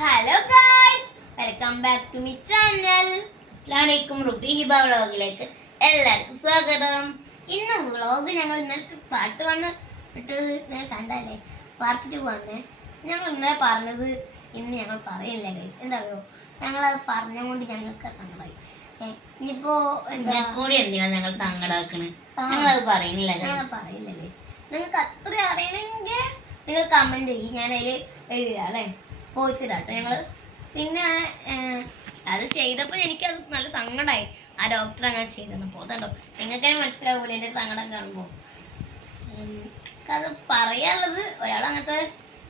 Hello guys, welcome back to my channel. അസ്സലാമലൈക്കും. റുബി ഹിബ വ്ളോഗിലേക്ക് എല്ലാവർക്കും സ്വാഗതം. ഇന്ന് വ്ളോഗ് ഞങ്ങൾ ഇന്നലത്തെ പാട്ട് വന്ന് ഇട്ട് നിങ്ങൾ കണ്ടല്ലേ, പാർട്ട് 2 ആണ്. ഞങ്ങൾ ഇന്നലെ പറഞ്ഞത് ഇന്ന് ഞങ്ങൾ പറയില്ല ഗൈസ്. എന്താ പറയുക, ഞങ്ങളത് പറഞ്ഞുകൊണ്ട് ഞങ്ങൾക്ക് സങ്കടമായി. ഇനിയിപ്പോ എന്തിനാ ഞങ്ങൾ സങ്കടാക്കണേ? ഞങ്ങളത് പറയുന്നില്ല പറയില്ല ഗൈസ്. നിങ്ങൾക്ക് അത്ര അറിയണമെങ്കിൽ നിങ്ങൾ കമന്റ് ചെയ്യും, ഞാൻ അതിൽ എഴുതില്ല അല്ലേ, വോയിസ് ഇടാട്ടോ ഞങ്ങള്. പിന്നെ അത് ചെയ്തപ്പോൾ എനിക്കത് നല്ല സങ്കടമായി. ആ ഡോക്ടർ അങ്ങനെ ചെയ്തപ്പോൾ അതുണ്ടോ നിങ്ങൾക്ക് മനസ്സിലാവൂല എൻ്റെ സങ്കടം കാണുമ്പോൾ. അത് പറയാനുള്ളത്, ഒരാൾ അങ്ങനത്തെ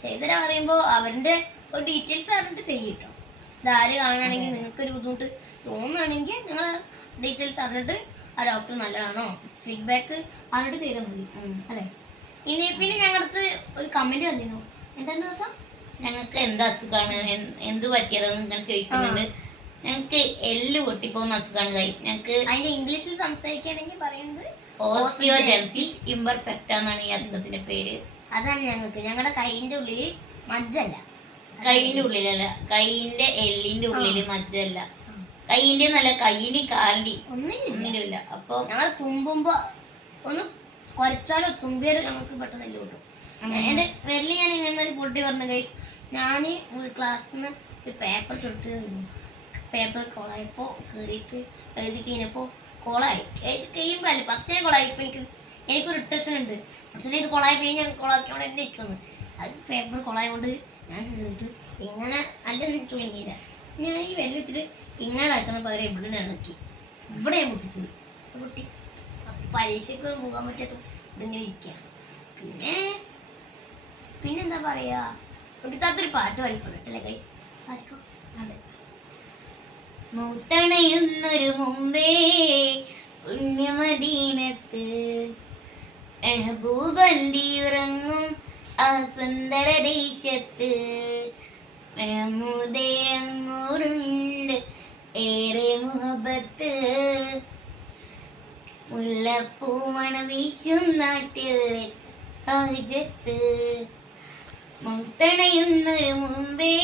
ചെയ്തരാ പറയുമ്പോൾ അവരുടെ ഒരു ഡീറ്റെയിൽസ് അറിഞ്ഞിട്ട് ചെയ്യട്ടോ. ഇതാര് കാണുകയാണെങ്കിൽ നിങ്ങൾക്കൊരു ബുദ്ധിമുട്ട് തോന്നുകയാണെങ്കിൽ നിങ്ങൾ ഡീറ്റെയിൽസ് അറിഞ്ഞിട്ട് ആ ഡോക്ടർ നല്ലതാണോ ഫീഡ്ബാക്ക് അറിഞ്ഞിട്ട് ചെയ്താൽ മതി അല്ലേ. പിന്നെ ഞങ്ങളടുത്ത് ഒരു കമന്റ് വന്നിരുന്നു, എന്താണെന്ന് പറഞ്ഞാൽ ഞങ്ങൾക്ക് എന്ത് അസുഖമാണ്, എന്ത് പറ്റിയതെന്ന് നിങ്ങൾ ചോദിക്കുന്നുണ്ട്. ഞങ്ങൾക്ക് എല്ല് പൊട്ടിപ്പോകുന്ന അസുഖമാണ് ഗൈസ്. ഞങ്ങൾക്ക് അതിന്റെ ഇംഗ്ലീഷിൽ സംസാരിക്കുകയാണെങ്കിൽ പറയുന്നത് ഓസ്റ്റിയോജെനസിസ് ഇംപെർഫെക്റ്റ എന്നാണ് ഈ അസുഖത്തിന്റെ പേര്. അതാണ് ഞങ്ങൾക്ക്. ഞങ്ങളുടെ കൈയിന്റെ ഉള്ളിൽ മജ്ജല്ല, കൈയിന്റെ ഉള്ളിലല്ല, കൈയിന്റെ എല്ലിന്റെ ഉള്ളില് മജ്ജല്ല. കൈയിന്റെ നല്ല കൈയിന്റെ കാലിന്റെ ഒന്നിനുമില്ല. അപ്പൊ ഞങ്ങൾ തുമ്പുമ്പോ ഒന്ന് കുറച്ചാലോ തുമ്പിയാലോ ഞങ്ങൾക്ക് പെട്ടെന്ന് എല്ല് കിട്ടും. എന്റെ വിരല് ഞാൻ ഇങ്ങനെ ഒരു പൊട്ടി പറഞ്ഞു ഗൈസ്. ഞാൻ ക്ലാസ്സിൽ നിന്ന് ഒരു പേപ്പർ ചുട്ട് പേപ്പർ കോളായപ്പോൾ കയറിയിട്ട് എഴുതി കഴിഞ്ഞപ്പോൾ കോളായി. എഴുതി കഴിയുമ്പോഴല്ലേ ഫസ്റ്റ് കോളായി. ഇപ്പം എനിക്കൊരു ടെൻഷൻ ഉണ്ട്, ഫസ്റ്റ് ഇത് കോളായി കഴിഞ്ഞ് ഞാൻ കോളാക്കിയോടെ നിൽക്കുന്നു. അത് പേപ്പർ കോളായതുകൊണ്ട് ഞാൻ കയറിയിട്ട് ഇങ്ങനെ നല്ലൊരു ചുളുങ്ങിയില്ല. ഞാൻ ഈ വിരൽ വെച്ചിട്ട് ഇങ്ങനെ ആക്കണം പകരം ഇവിടെ ഇണക്കി ഇവിടെ ഞാൻ പൊട്ടിച്ചത് പൊട്ടി. പരീക്ഷയ്ക്കൊന്നും പോകാൻ പറ്റാത്ത ഇതിങ്ങനെ ഇരിക്കുക. പിന്നെന്താ പറയാ, ഒടുത്താത്തൊരു പാട്ട് പാടിക്കൊള്ളട്ടല്ലേ കൈ പാടിക്കോ. അതെ, മൂത്തണയുന്നൊരു മുമ്പേ പുണ്യമദീനത്ത് മെഹബൂബന്തി ഉറങ്ങും ആ സുന്ദര ദേശത്ത് മെഹമൂദേ അങ്ങോടുണ്ട് ഏറെ മുഹബത്ത് മുല്ലപ്പൂ മണം വീശും നാട്ടിൽ ഹാജത്ത്. മുത്തണയുന്നൊരു മുമ്പേ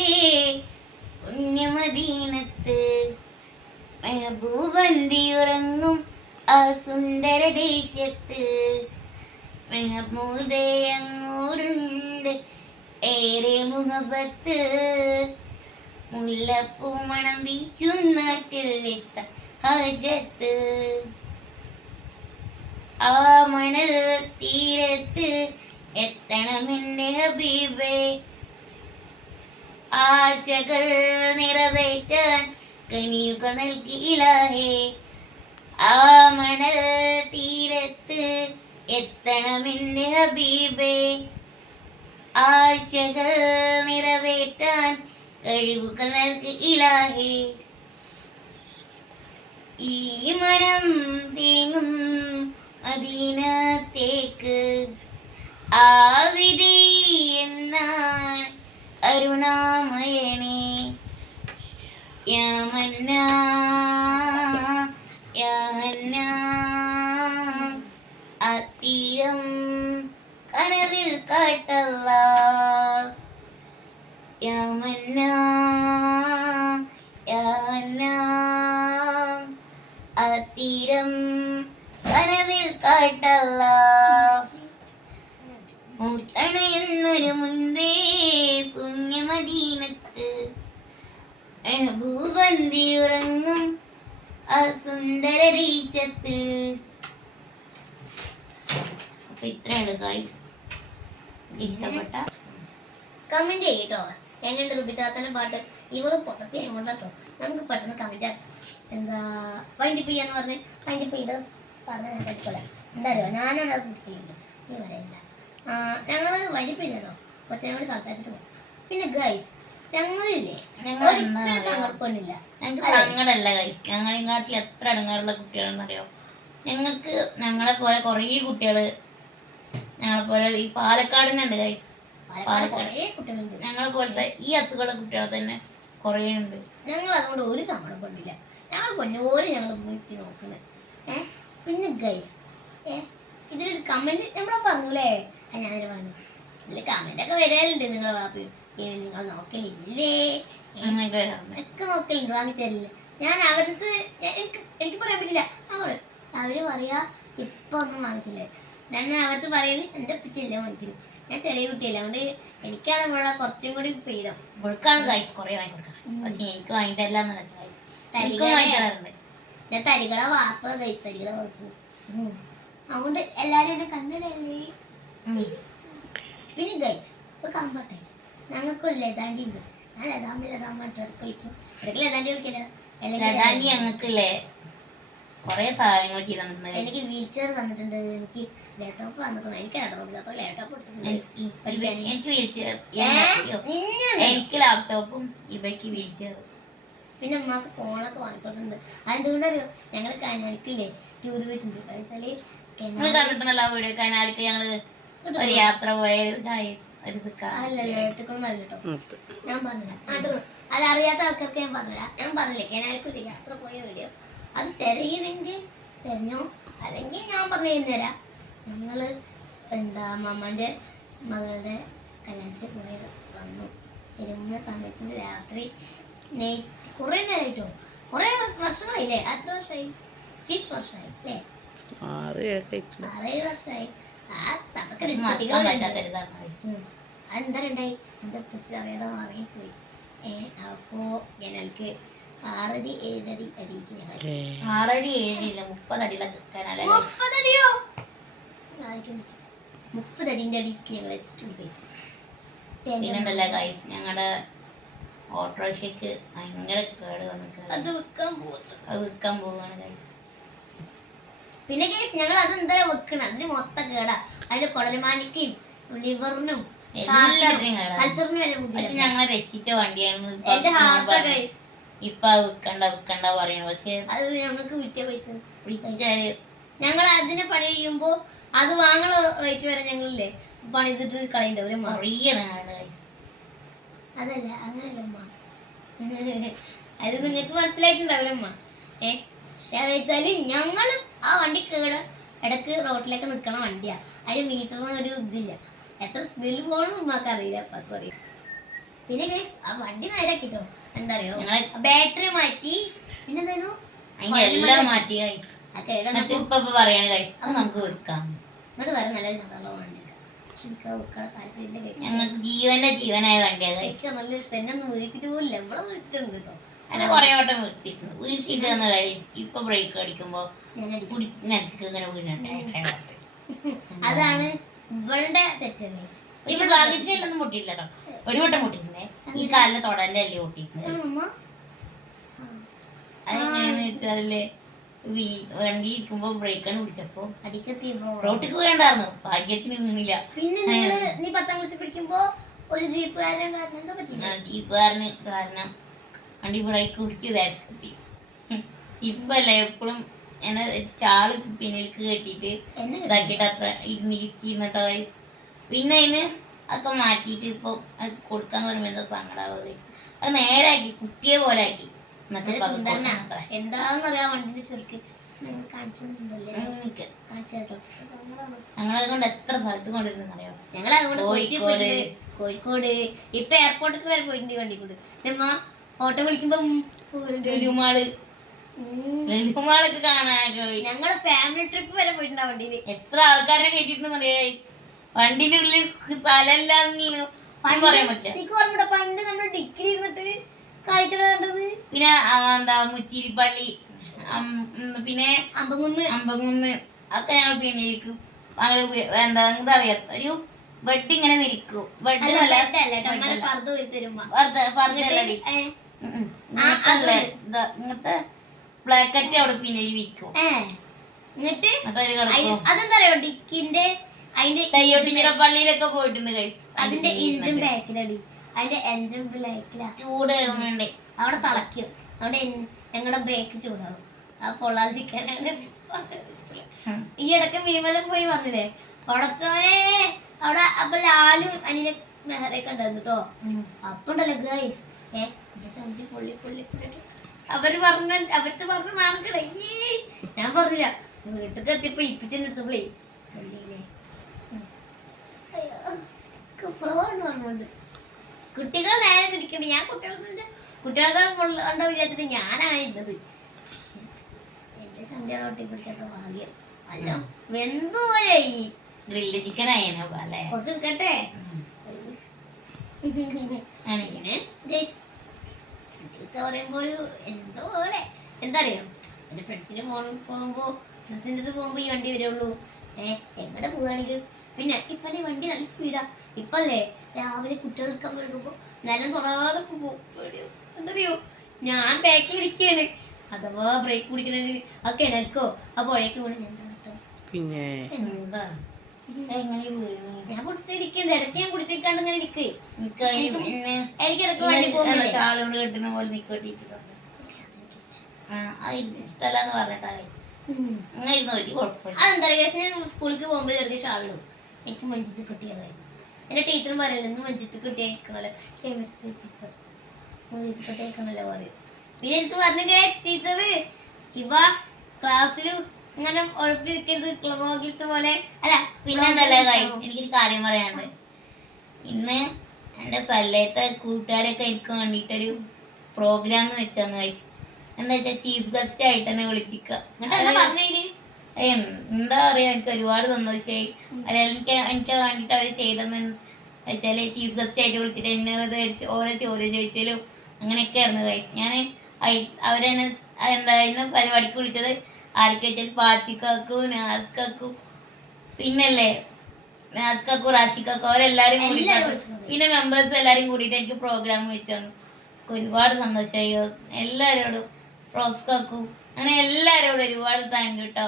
പുണ്യമദീനത്ത് മെഹബൂബന്തി ഉറങ്ങും ആ സുന്ദര ദേശത്ത് മെഹമൂദേ അങ്ങോടുണ്ട് ഏറെ മുഹബത്ത് മുല്ലപ്പൂ മണം വീശും നാട്ടിൽ ഹാജത്ത്. ആ മണൽ തീരത്ത് എത്തണമെന്റെ ഹബീബേ, ആശകൾ നിറവേറ്റാൻ കനിയുക നൽകി ഇലാഹേ. ആ മണൽ തീരത്ത് എത്തണമെന്റെ ഹബീബേ, ആശകൾ നിറവേറ്റാൻ കഴിവുകൾ നൽകി ഇലാഹേ. ഈ മനം തേങ്ങും മദീനത്തേക്ക് ആവിധി എന്നാൽ കരുണാമയനേ. യാ മന്നാ യാ ഹന്നാൻ അത്തീരം കനവിൽ കാട്ടല്ലാ. യാ മന്നാ യാ ഹന്നാൻ അത്തീരം കനവിൽ കാട്ടല്ലാ. മൂത്തണയെന്നൊരു മുൻപേ പുണ്യമദീനത്ത് മെഹബൂബന്തി ഉറങ്ങും ആ സുന്ദര ദേശത്ത്. അപ്പൊ ഇത്രയാണ് ഗൈസ്. ഇഷ്ടപ്പെട്ട കമന്റ് ചെയ്യട്ടോ. എങ്ങനെയുണ്ട് റുബിതാത്തന്റെ പാട്ട്? ഇവള് പൊട്ടത്തി എങ്ങോട്ടോ. നമുക്ക് പെട്ടെന്ന് കമന്റ് എന്താ വൈൻഡിപ്പ് ചെയ്യാന്ന് പറഞ്ഞ് വൈൻഡിപ്പ് ചെയ്ത് പറഞ്ഞാൽ പറ്റില്ല. എന്തായാലും ഞാനാണ് അത് ബുക്ക് ചെയ്യുന്നത്, നീ വരയില്ല. ഞങ്ങൾ വൈൻഡിപ്പ് ചെയ്തോ, കുറച്ചും കൂടി സംസാരിച്ചിട്ട് പോകും. പിന്നെ ഗൈസ്, ഞങ്ങളില്ലേ ഒരിക്കലും സങ്കടപ്പെടില്ല. ഞങ്ങൾക്ക് സങ്കടമല്ല ഗൈസ്, ഞങ്ങളെയും കാട്ടിൽ എത്ര അടങ്ങാറുള്ള കുട്ടികളെന്നറിയോ. ഞങ്ങൾക്ക് ഞങ്ങളെ പോലെ കുറേ കുട്ടികള് ഞങ്ങളെ പോലെ ഈ പാലക്കാടിനുണ്ട് ഗൈസ്. പാലക്കാട് ഞങ്ങളെ പോലത്തെ ഈ അസുഖമുള്ള കുട്ടികൾ തന്നെ കുറേ ഉണ്ട്. ഞങ്ങൾ അതുകൊണ്ട് ഒരു സങ്കടപ്പെടില്ല. ഞങ്ങൾ പൊന്നുപോലെ ഞങ്ങൾ നോക്കി നോക്കുന്നത്. പിന്നെ ഗൈസ്, ഇതിലൊരു കമന്റ് നമ്മളെ പറഞ്ഞല്ലേ, ഞാനൊരു പറഞ്ഞു ഇതിൽ കമന്റ് ഒക്കെ വരാറുണ്ട് നിങ്ങളെ വാപ്പയും നിങ്ങൾ നോക്കലില്ലേ? അങ്ങനെയൊക്കെ വരാറുണ്ട്. ഒക്കെ നോക്കലുണ്ട്, വാങ്ങി തരില്ല. ഞാൻ അവർക്ക് എനിക്ക് പറയാൻ പറ്റില്ല. അവര് പറയാ ഇപ്പൊ ഒന്നും വാങ്ങിക്കില്ലേ. ഞാൻ അവർക്ക് പറയല് എന്റെ പിച്ചല്ല വാങ്ങിത്തരും. ഞാൻ ചെറിയ കുട്ടിയല്ല, അതുകൊണ്ട് എനിക്കാണ് ഇവിടെ കുറച്ചും കൂടി ഫ്രീഡം. ഇവൾക്കാണ് ഗൈസ് കുറെ വാങ്ങി കൊടുക്കണം, പക്ഷെ എനിക്ക് വാങ്ങി തരില്ല എന്നുള്ളത് ഗൈസ്. എനിക്കും വാങ്ങി തരാറുണ്ട്. ഞാൻ തരികള വാപ്പ് തരികള വാപ്പ്. അതുകൊണ്ട് എല്ലാരും എന്നെ കണ്ടിടല്ലേ. പിന്നെ ഗൈസ് ഇപ്പൊ കമ്പട്ടെ, ഞങ്ങൾക്കൊരു ലതാണ്ടി ഉണ്ട്. ഞാൻ ലതാമ്പ ഇടയ്ക്ക് വിളിക്കും, ഇടയ്ക്ക് ലതാണ്ടി വിളിക്കല. ലതാണ്ടി ഞങ്ങൾക്കില്ലേ കൊറേ സഹായങ്ങൾ ചെയ്ത് തന്നിട്ടുണ്ട്. എനിക്ക് വീൽ ചെയർ തന്നിട്ടുണ്ട്, എനിക്ക് ലാപ്ടോപ്പ് തന്നിട്ടുണ്ട്. എനിക്ക് ലാപ്ടോപ്പ് കൊടുത്തിട്ടുണ്ട്. എനിക്ക് ലാപ്ടോപ്പും ഇവയ്ക്ക് വീൽ ചെയർ. പിന്നെ ഉമ്മാക്ക് ഫോണൊക്കെ വാങ്ങിക്കൊടുത്തിട്ടുണ്ട്. അതെന്തുകൊണ്ടറിയോ, ഞങ്ങൾ കനാലിക്കില്ലേ ടൂർ പോയിട്ടുണ്ട്. വെച്ചാല് നിങ്ങൾ കണ്ടിട്ടുണ്ടല്ലോ വീഡിയോ, കനാലിക്ക് ഞങ്ങള് ഒരു യാത്ര പോയ അല്ലല്ലോ കേട്ടോ. ഞാൻ പറഞ്ഞുതരാം, അത് അറിയാത്ത ആൾക്കാർക്ക് ഞാൻ പറഞ്ഞുതരാം. ഞാൻ പറഞ്ഞില്ലേ കനാലിക്ക് ഒരു യാത്ര പോയ വീഡിയോ, അത് തിരയണമെങ്കിൽ തിരഞ്ഞോ, അല്ലെങ്കിൽ ഞാൻ പറഞ്ഞു തരാം. ഞങ്ങള് മമ്മന്റെ മകളുടെ കല്യാണത്തിൽ പോയത് വന്നു വരുന്ന സമയത്ത് രാത്രി കുറെ നേരമായിട്ടോ, കുറെ വർഷങ്ങളായില്ലേ? എത്ര വർഷമായി? 6 വർഷമായി അല്ലേ? 6-7 വർഷമായി. എന്താ ഉണ്ടായി? എന്റെ പുച്ഛറിയാതെ ഉറങ്ങിപ്പോയി. അപ്പോ ഞങ്ങൾക്ക് 6 അടി 7 അടി അടിക്ക് 6 അടി 7 അടിയില്ല 30 അടിയിലൊക്കെ 30 അടിയോ? 30 അടിന്റെ അടിക്ക് ഞങ്ങൾ എത്തിയിട്ടുണ്ട്. പിന്നെണ്ടല്ലോ ഗൈസ്, ഞങ്ങളുടെ ഓട്ടോറിക്ഷയ്ക്ക് ഭയങ്കര കേട് വന്നിട്ട് അത് വിൽക്കാൻ പോവുകയാണ് ഗൈസ്. പിന്നെ ഗൈസ് ഞങ്ങൾ അത് എന്താ വെക്കണം, അതിന് മൊത്തം കേടാ. അതിന്റെ കുടലുമാലിക്കും ലിവറിനും എല്ലാത്തിനും കേടാ. കൾച്ചറിനും വരെ. പക്ഷെ ഞങ്ങൾ രക്ഷിച്ച വണ്ടിയാണ്. എന്റെ ഹാർട്ടാ ഗൈസ്. ഇപ്പൊ അത് വിൽക്കണ്ട പറയണു. പക്ഷെ അത് ഞങ്ങൾക്ക് വിറ്റ പൈസ വിറ്റാല് ഞങ്ങൾ അതിന് പണി ചെയ്യുമ്പോ അത് വാങ്ങണ റേറ്റ് വരെ ഞങ്ങളില്ലേ പണിതിട്ട് കളയുണ്ടാവും. അതല്ല അങ്ങനല്ല ഉമ്മ, അത് നിങ്ങൾക്ക് മനസ്സിലായിട്ടുണ്ടാവില്ല ഉമ്മ. വെച്ചാല് ഞങ്ങൾ ആ വണ്ടി കേട ഇടക്ക് റോഡിലേക്ക് നിൽക്കണ വണ്ടിയാ. അതിന് മീറ്ററിന് ഒരു ഇതില്ല, എത്ര സ്പീഡിൽ പോകണം ഉമ്മക്ക് അറിയില്ല, അപ്പൊക്കെ അറിയാം. പിന്നെ ഗൈസ് ആ വണ്ടി നേരാക്കിട്ടോ, എന്താ അറിയോ, ബാറ്ററി മാറ്റി, പിന്നെന്തായിരുന്നു എല്ലാം മാറ്റി ഗൈസ്. ഇപ്പൊ പറയാണ് ഗൈസ് നമുക്ക് വിൽക്കാം. ഇങ്ങോട്ട് വരെ നല്ല വണ്ടി ഞങ്ങൾക്ക് ജീവനായ വണ്ടിയാണ്. നല്ല ഇഷ്ടം. എന്നെ ഒന്നും വീഴ്ത്തിട്ട് പോലില്ല, നമ്മളെ വീഴ്ത്തിട്ടുണ്ട് കേട്ടോ. അങ്ങനെ കുറെ വട്ടം വീഴ്ത്തിട്ടുണ്ട്. വീഴ്ചിട്ട് തന്ന ഗൈസ് ഇപ്പൊ ബ്രേക്ക് അടിക്കുമ്പോ നിലത്തേക്ക് ഇങ്ങനെ വീഴുന്നുണ്ട്. അതാണ് ഇവളുടെ തെറ്റല്ലേ. ഇവൾ ഭാഗ്യത്തിനൊന്നും പൊട്ടിയിട്ടില്ല കേട്ടോ, ഒരു വട്ടം പൊട്ടിയിട്ടുണ്ടേ. ഈ കാലിന്റെ തൊടന്റെ അല്ലേ പൊട്ടിയിട്ടുണ്ട്. അതെങ്ങനെയാന്ന് വെച്ചാലേ വണ്ടി ഇരിക്കുമ്പോ ബ്രേക്കാണ് പിടിച്ചപ്പോ റോട്ടിക്ക് വീണ്ടായിരുന്നു, ഭാഗ്യത്തിന് വീണില്ല. പിന്നെ നീ 10ാം ക്ലാസ്സിൽ പഠിക്കുമ്പോ ഒരു ജീപ്പുകാരൻ കാരണം എന്താ പറ്റില്ല? ജീപ്പുകാരന് കാരണം വണ്ടി ബ്രേക്ക് പിടിച്ചതായി. ഇപ്പല്ല എപ്പോഴും എന്നെ ചാള് പിന്നിലേക്ക് കെട്ടിട്ട് ഇതാക്കിട്ട് അത്ര ഇരുന്നിട്ടോ ഗൈസ്. പിന്നെ അതിന് ഒക്കെ മാറ്റിയിട്ട് ഇപ്പൊ കൊടുക്കാന്ന് പറയുമ്പോ എന്താ സങ്കടാവുക. അത് നേരാക്കി കുത്തിയെ പോലെ ആക്കി. എന്താന്നറിയാ വണ്ടിന്റെ ചെറുക്ക് ഞങ്ങളെ കൊണ്ട് എത്ര സ്ഥലത്ത് കൊണ്ടിരുന്നറിയോ. ഞങ്ങൾ കോഴിക്കോട് ഇപ്പൊ എയർപോർട്ടിൽ വരെ പോയിട്ടുണ്ട് വണ്ടി കൊണ്ട്. ഓട്ടോ വിളിക്കുമ്പോ ലുലുമാളൊക്കെ കാണാൻ ഞങ്ങള് ഫാമിലി ട്രിപ്പ് വരെ പോയിട്ടുണ്ട് വണ്ടിയില്. എത്ര ആൾക്കാരെ കേട്ടിട്ടുണ്ടെന്നറിയാ. വണ്ടിന്റെ ഉള്ളിൽ സ്ഥലമില്ലാന്നല്ലോ പറയാൻ പറ്റില്ല. പണ്ട് നമ്മൾ ഡിഗ്രി ഇരുന്നിട്ട് കാഴ്ച കണ്ടത്. പിന്നെ എന്താ മുച്ചിരിപ്പള്ളി, പിന്നെ അമ്പകുന്ന് ഒക്കെ ഞങ്ങൾ പിന്നിരിക്കും. എന്താ പറയാ, ഒരു ബെഡ് ഇങ്ങനെ വിരിക്കും. ബെഡ് ഇങ്ങനത്തെ ബ്ലാക്കറ്റ് അവിടെ പിന്നിൽ വിരിക്കും. അതെന്താ പറയാ ഡിക്കിന്റെ പള്ളിയിലൊക്കെ പോയിട്ടുണ്ട് ഗൈസ്. അതിന്റെ എഞ്ചിൻ ബാക്കിലടി, അതിന്റെ എഞ്ചിൻ ബ്ലാക്കിലാ ചൂട് അവിടെ തിളയ്ക്കും. അവിടെ ഞങ്ങളുടെ ബ്രേക്ക് ചൂടാവും. ആ പൊള്ളാതിരിക്കാനാണ്. ഈ ഇടയ്ക്ക് മീമലം പോയി വന്നില്ലേ ഉടച്ചോനെ അവിടെ. അപ്പൊ ലാലും അനിലെ മെഹറയൊക്കെ ഉണ്ടായിരുന്നു കേട്ടോ. അപ്പൊ ഉണ്ടല്ലോ ഗൈസ് സഞ്ചി പൊള്ളി അവർക്ക് പറഞ്ഞ നാണക്കടേ. ഞാൻ പറഞ്ഞില്ല, വീട്ടിൽ എത്തിയപ്പോ ഇപ്പിച്ചെടുത്തപ്പോളേ പൊള്ളിയില്ലേ. പറഞ്ഞോണ്ട് കുട്ടികൾ നേരെ തിരിക്കണ്ട. ഞാൻ കുട്ടികൾക്ക് കണ്ടോ വിചാരിച്ചിട്ട് ഞാനാണ് ഇരുന്നത്. എന്റെ സന്ധ്യ റൊട്ടി പിടിക്കാത്ത ഭാഗ്യം. അല്ല വെന്തുപോയി. ഗ്രില്ല് ചിക്കൻ ആയിരുന്നു അല്ലേ? കുറച്ച് എടുക്കട്ടെ. പറയുമ്പോ ഒരു എന്തോ പോലെ എന്താ അറിയോ, എന്റെ ഫ്രണ്ട്സിന്റെ പോകുമ്പോ ഫ്രണ്ട്സിന്റെ അടുത്ത് പോകുമ്പോ ഈ വണ്ടി വരുള്ളൂ. എങ്ങടെ പോവുകയാണെങ്കിലും പിന്നെ ഇപ്പൊ വണ്ടി നല്ല സ്പീഡാ. ഇപ്പല്ലേ രാവിലെ കുട്ടികൾക്ക് എടുക്കുമ്പോ നിലം തൊടാതെ എന്തറിയോ, ഞാൻ ബാക്കിലിരിക്കാണ്. അഥവാ ബ്രേക്ക് പിടിക്കണമെങ്കിൽ ആ കിണൽക്കോ ആ പുഴയ്ക്ക് വീണ് ഞാൻ പിന്നെ എന്താ എങ്ങനെ വീഴുന്നു? ഞാൻ പിടിച്ചിരിക്കണ്ട്. ഇടയ്ക്ക് ഞാൻ പിടിച്ചിരിക്കാണ്ട് ഇങ്ങനെ ഇരിക്കേ. പിന്നെ എനിക്ക് ഇടയ്ക്ക് വണ്ടി പോകുന്നില്ല. ഷാളോട് കെട്ടുന്ന പോലെ നിക്കട്ടിട്ട് ഇഷ്ടല്ലെന്ന് പറഞ്ഞിട്ടാ അങ്ങനെ ഇരുന്ന് ഒരു കുഴപ്പമില്ല. അതെന്താ പറയുക, ഞാൻ സ്കൂളിലേക്ക് പോകുമ്പോൾ ചെറിയ ഷാളിടും. എനിക്ക് മഞ്ചത്ത് കിട്ടിയതായിരുന്നു. എന്റെ ടീച്ചറും പറയല്ലോ ഇന്ന് മഞ്ചത്ത് കിട്ടിയേക്കണല്ലോ, കെമിസ്ട്രി ടീച്ചർ മഞ്ചത്ത് കിട്ടിയേക്കണല്ലോ പറയും. പിന്നെ എനിക്ക് പറഞ്ഞേ ടീച്ചറ് ഇവ ക്ലാസ്സിൽ ഇങ്ങനെ ഉഴപ്പിരിക്കരുത്, ക്ലോഗിലത്തെ പോലെ അല്ല. പിന്നെ എനിക്കൊരു കാര്യം പറയാനുണ്ട്. ഇന്ന് എൻ്റെ പല്ലത്തെ കൂട്ടുകാരൊക്കെ എനിക്ക് വേണ്ടിയിട്ടൊരു പ്രോഗ്രാം വെച്ചാന്ന് കഴിച്ചു. എന്താ വെച്ചാൽ ചീഫ് ഗസ്റ്റ് ആയിട്ട് തന്നെ വിളിപ്പിക്കുക. എന്താ പറയാ, എനിക്ക് ഒരുപാട് സന്തോഷമായി. അതായത് എനിക്ക് വേണ്ടിയിട്ട് അവർ ചെയ്തെന്ന് വെച്ചാൽ ചീഫ് ഗസ്റ്റ് ആയിട്ട് വിളിച്ചിട്ട് എന്നെ ഓരോ ചോദ്യം ചോദിച്ചാലും അങ്ങനെയൊക്കെ ആയിരുന്നു കഴിച്ചു. ഞാൻ അവരെന്നെ എന്താ ഇന്ന് പരിപാടിക്ക് വിളിച്ചത് ആരൊക്കെ വെച്ചാൽ പാച്ചിക്കാക്കും നാസ്കാക്കും പിന്നല്ലേ നാസ്കാക്കും റാഷിക്കാക്കും അവരെല്ലാരും കൂടിയിട്ട് പിന്നെ മെമ്പേഴ്സ് എല്ലാരും കൂടിയിട്ട് എനിക്ക് പ്രോഗ്രാം വെച്ചു തന്നു. ഒരുപാട് സന്തോഷമായി. എല്ലാവരോടും റോസ്കാക്കും അങ്ങനെ എല്ലാവരോടും ഒരുപാട് താങ്ക് യു കേട്ടോ.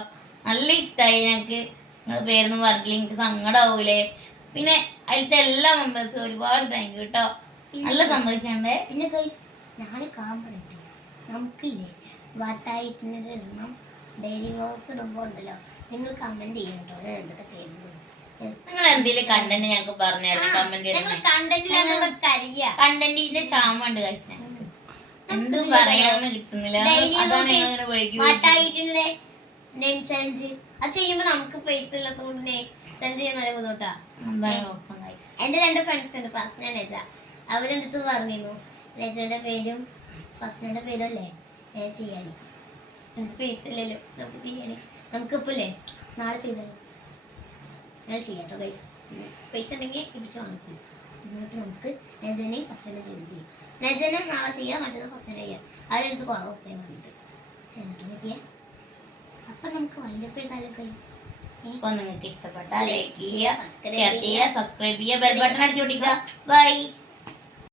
നല്ല ഇഷ്ടമായി. ഞങ്ങൾക്ക് നിങ്ങളുടെ പേരൊന്നും പറഞ്ഞില്ല, എനിക്ക് സങ്കടമാവൂലേ. പിന്നെ അതിലത്തെ എല്ലാ മെമ്പേഴ്സും ഒരുപാട് താങ്ക് യു കേട്ടോ. നല്ല സന്തോഷമുണ്ട്. പിന്നെ ഞാൻ കാമ്പറട്ടെ നമുക്കില്ലേ വാട്ടായിട്ടിന് ഇടണം. ഡെയിലി വ്ലോഗ്സ് ഇടുമ്പോൾ ഉണ്ടല്ലോ നിങ്ങൾ കമന്റ് ചെയ്യണം കേട്ടോ, ഞാൻ എന്തൊക്കെ ചെയ്യുന്നത്. നിങ്ങൾ എന്തെങ്കിലും കണ്ടന്റ് ഞങ്ങൾക്ക് പറഞ്ഞു തരണം. കണ്ടന്റിന്റെ ക്ഷാമുണ്ട് കഴിച്ച എന്ത് പറയാന്ന് കിട്ടുന്നില്ല. നെയിം ചലഞ്ച് അത് ചെയ്യുമ്പോ നമുക്ക് പൈസ ഇല്ലാത്തതുകൊണ്ട് ചലഞ്ച് ചെയ്യാൻ നല്ല ബുദ്ധിമുട്ടാ. എന്റെ 2 ഫ്രണ്ട്സ് ഉണ്ട്, ഫസ്ന രജ. അവരുടെ അടുത്ത് പറഞ്ഞിരുന്നു രജന്റെ പേരും ഫസ്നന്റെ പേരും അല്ലേ ചെയ്യാൻ. എനിക്ക് പൈസ ഇല്ലല്ലോ നമുക്ക് ചെയ്യാന്. നമുക്കിപ്പല്ലേ നാളെ ചെയ്താലോ? നാളെ ചെയ്യാട്ടോ പൈസ. പൈസ ഉണ്ടെങ്കിൽ ഇപ്പിച്ച് വാങ്ങിച്ചു എന്നിട്ട് നമുക്ക് രജനെയും ഫസ്നെ ചെയ്ത് ചെയ്യും. രജനെ നാളെ ചെയ്യാം, മറ്റേത് ഫസ്നെ ചെയ്യാം. അവരെടുത്ത് കുറവ് ദിവസം വേണ്ടിയിട്ട് ചേട്ടനെ ചെയ്യാം. അപ്പൊ നമുക്ക് വൈകിട്ട് അപ്പൊ നിങ്ങൾക്ക് ഇഷ്ടപ്പെട്ടാൽ ലൈക്ക് ചെയ്യുക, ഷെയർ ചെയ്യുക, സബ്സ്ക്രൈബ് ചെയ്യുക, ബെൽ ബട്ടൺ അടിച്ചു കൊടുക്കുക. ബൈ.